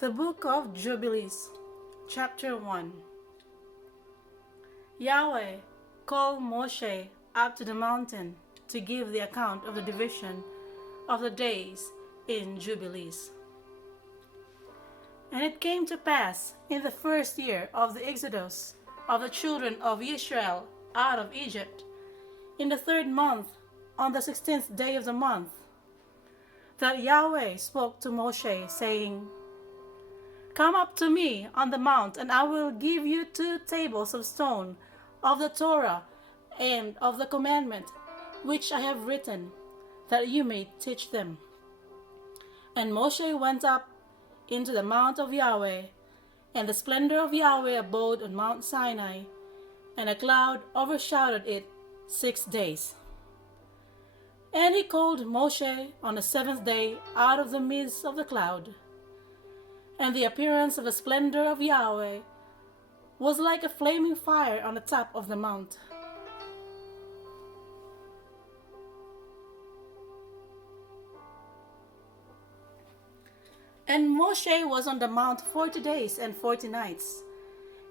The Book of Jubilees, Chapter 1. Yahweh called Moshe up to the mountain to give the account of the division of the days in Jubilees. And it came to pass in the first year of the exodus of the children of Israel out of Egypt, in the 3rd month, on the 16th day of the month, that Yahweh spoke to Moshe, saying, Come up to me on the mount, and I will give you 2 tables of stone of the Torah and of the commandment which I have written, that you may teach them. And Moshe went up into the mount of Yahweh, and the splendor of Yahweh abode on Mount Sinai, and a cloud overshadowed it 6 days. And he called Moshe on the 7th day out of the midst of the cloud. And the appearance of the splendor of Yahweh was like a flaming fire on the top of the mount. And Moshe was on the mount 40 days and 40 nights.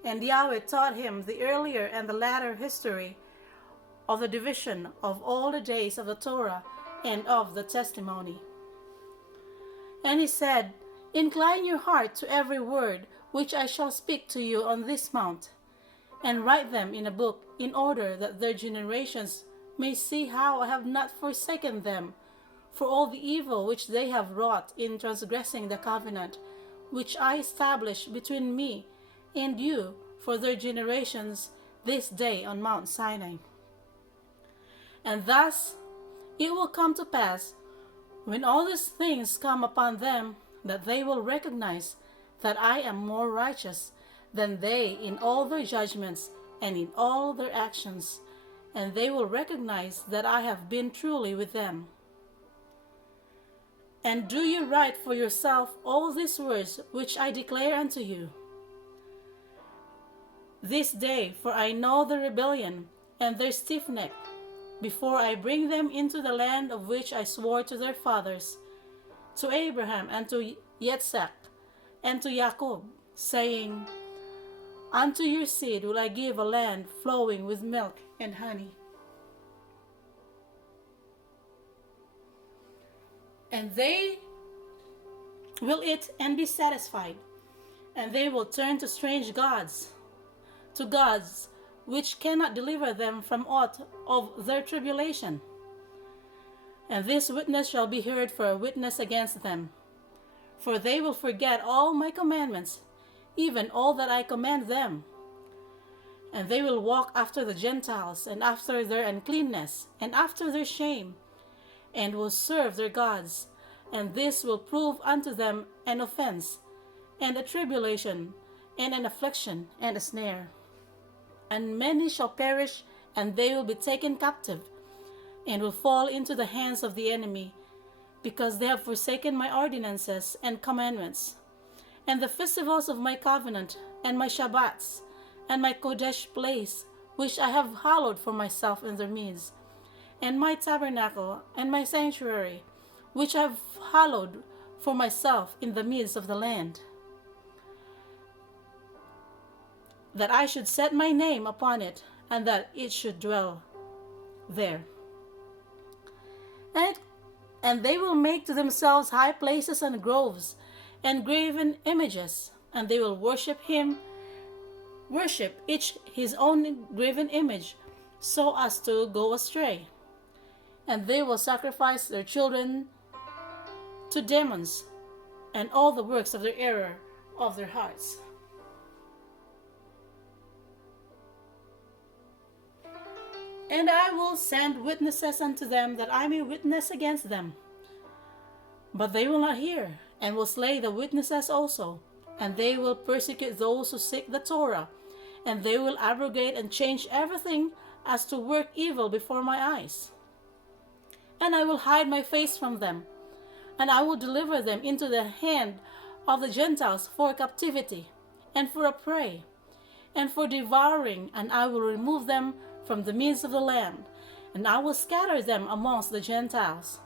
And Yahweh taught him the earlier and the latter history of the division of all the days of the Torah and of the testimony. And he said, Incline your heart to every word which I shall speak to you on this mount, and write them in a book, in order that their generations may see how I have not forsaken them for all the evil which they have wrought in transgressing the covenant which I established between me and you for their generations this day on Mount Sinai. And thus it will come to pass, when all these things come upon them, that they will recognize that I am more righteous than they in all their judgments and in all their actions, and they will recognize that I have been truly with them. And do you write for yourself all these words which I declare unto you this day, for I know their rebellion and their stiff neck, before I bring them into the land of which I swore to their fathers, to Abraham and to Yitzhak and to Jacob, saying, Unto your seed will I give a land flowing with milk and honey. And they will eat and be satisfied, and they will turn to strange gods, to gods which cannot deliver them from aught of their tribulation. And this witness shall be heard for a witness against them. For they will forget all my commandments, even all that I command them. And they will walk after the Gentiles, and after their uncleanness, and after their shame, and will serve their gods. And this will prove unto them an offense, and a tribulation, and an affliction, and a snare. And many shall perish, and they will be taken captive, and will fall into the hands of the enemy, because they have forsaken my ordinances and commandments, and the festivals of my covenant, and my Shabbats, and my Kodesh place, which I have hallowed for myself in their midst, and my tabernacle, and my sanctuary, which I have hallowed for myself in the midst of the land, that I should set my name upon it, and that it should dwell there. And they will make to themselves high places and groves, and graven images, and they will worship each his own graven image, so as to go astray. And they will sacrifice their children to demons, and all the works of their error of their hearts. And I will send witnesses unto them, that I may witness against them. But they will not hear, and will slay the witnesses also. And they will persecute those who seek the Torah, and they will abrogate and change everything as to work evil before my eyes. And I will hide my face from them, and I will deliver them into the hand of the Gentiles for captivity, and for a prey, and for devouring, and I will remove them from the midst of the land, and I will scatter them amongst the Gentiles.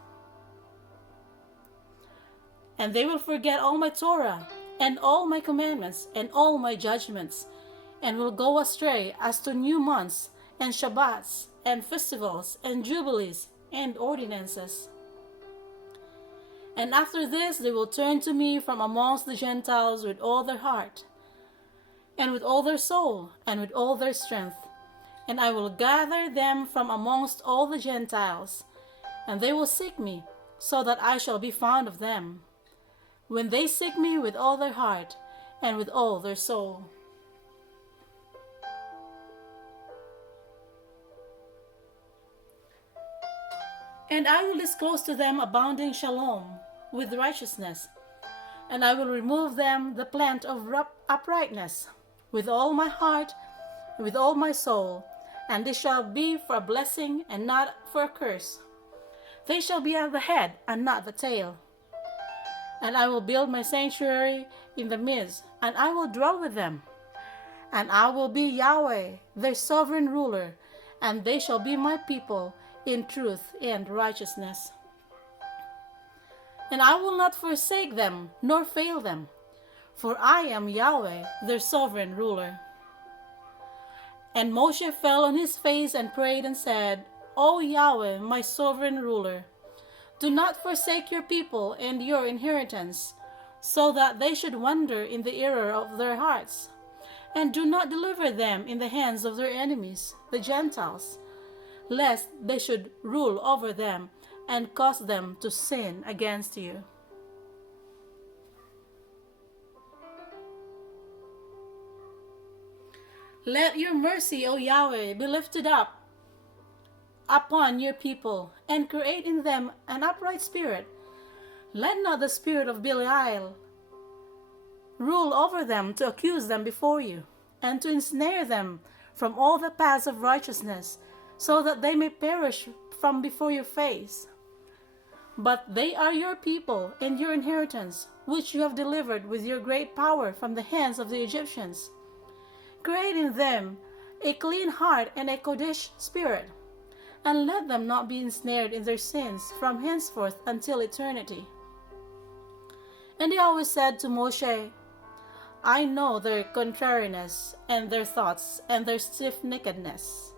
And they will forget all my Torah, and all my commandments and all my judgments, and will go astray as to new months and Shabbats and festivals and jubilees and ordinances. And after this they will turn to me from amongst the Gentiles with all their heart, and with all their soul, and with all their strength. And I will gather them from amongst all the Gentiles, and they will seek me, so that I shall be found of them, when they seek me with all their heart, and with all their soul. And I will disclose to them abounding shalom with righteousness, and I will remove them the plant of uprightness with all my heart and with all my soul, and they shall be for a blessing and not for a curse. They shall be at the head and not the tail. And I will build my sanctuary in the midst, and I will dwell with them. And I will be Yahweh, their sovereign ruler, and they shall be my people in truth and righteousness. And I will not forsake them, nor fail them, for I am Yahweh, their sovereign ruler. And Moshe fell on his face and prayed and said, O Yahweh, my sovereign ruler, do not forsake your people and your inheritance, so that they should wander in the error of their hearts. And do not deliver them in the hands of their enemies, the Gentiles, lest they should rule over them and cause them to sin against you. Let your mercy, O Yahweh, be lifted up upon your people, and create in them an upright spirit. Let not the spirit of Belial rule over them to accuse them before you, and to ensnare them from all the paths of righteousness, so that they may perish from before your face. But they are your people and your inheritance, which you have delivered with your great power from the hands of the Egyptians. Create in them a clean heart and a Kodesh spirit, and let them not be ensnared in their sins from henceforth until eternity. And Yahweh said to Moshe, I know their contrariness and their thoughts and their stiff-neckedness,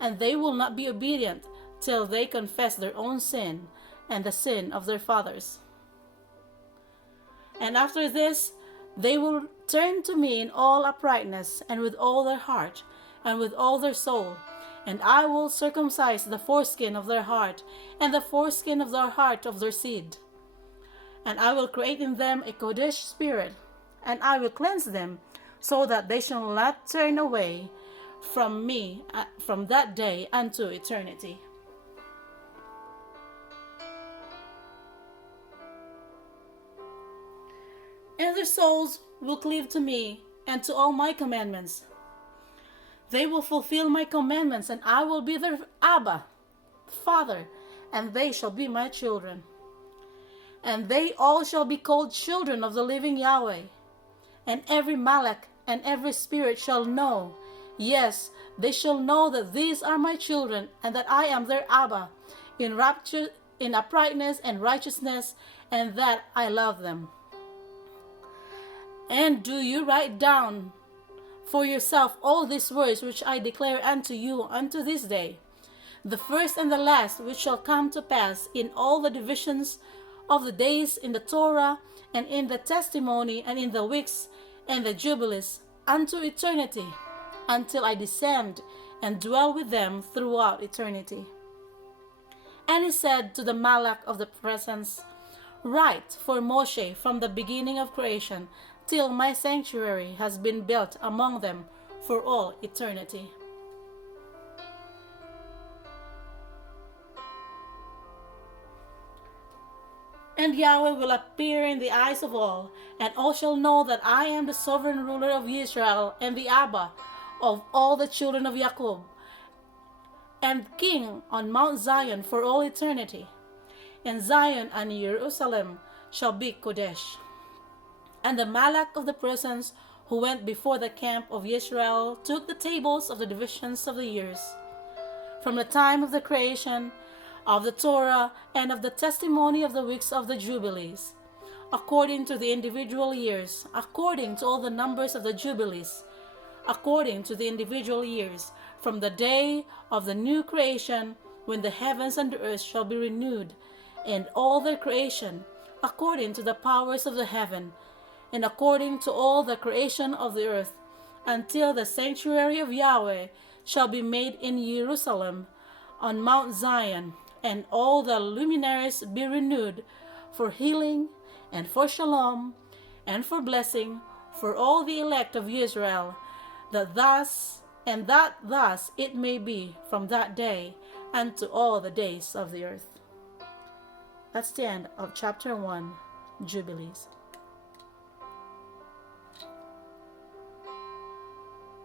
and they will not be obedient till they confess their own sin and the sin of their fathers. And after this they will turn to me in all uprightness and with all their heart and with all their soul, and I will circumcise the foreskin of their heart and the foreskin of their heart of their seed. And I will create in them a Kodesh spirit, and I will cleanse them, so that they shall not turn away from me from that day unto eternity. And their souls will cleave to me and to all my commandments. They will fulfill my commandments, and I will be their Abba, Father, and they shall be my children. And they all shall be called children of the living Yahweh. And every Malach and every spirit shall know, yes, they shall know that these are my children, and that I am their Abba, in uprightness and righteousness, and that I love them. And do you write down for yourself all these words which I declare unto you unto this day, the first and the last which shall come to pass in all the divisions of the days in the Torah, and in the testimony, and in the weeks and the jubilees, unto eternity, until I descend and dwell with them throughout eternity. And he said to the Malach of the presence, Write for Moshe from the beginning of creation, till my sanctuary has been built among them for all eternity. And Yahweh will appear in the eyes of all, and all shall know that I am the sovereign ruler of Israel, and the Abba of all the children of Jacob, and King on Mount Zion for all eternity. And Zion and Jerusalem shall be Kodesh. And the Malach of the presence, who went before the camp of Israel, took the tables of the divisions of the years, from the time of the creation of the Torah, and of the testimony of the weeks of the Jubilees, according to the individual years, according to all the numbers of the Jubilees, according to the individual years, from the day of the new creation, when the heavens and the earth shall be renewed, and all their creation, according to the powers of the heaven, and according to all the creation of the earth, until the sanctuary of Yahweh shall be made in Jerusalem, on Mount Zion, and all the luminaries be renewed, for healing, and for shalom, and for blessing, for all the elect of Israel, that thus it may be from that day and to all the days of the earth. That's the end of chapter 1, Jubilees.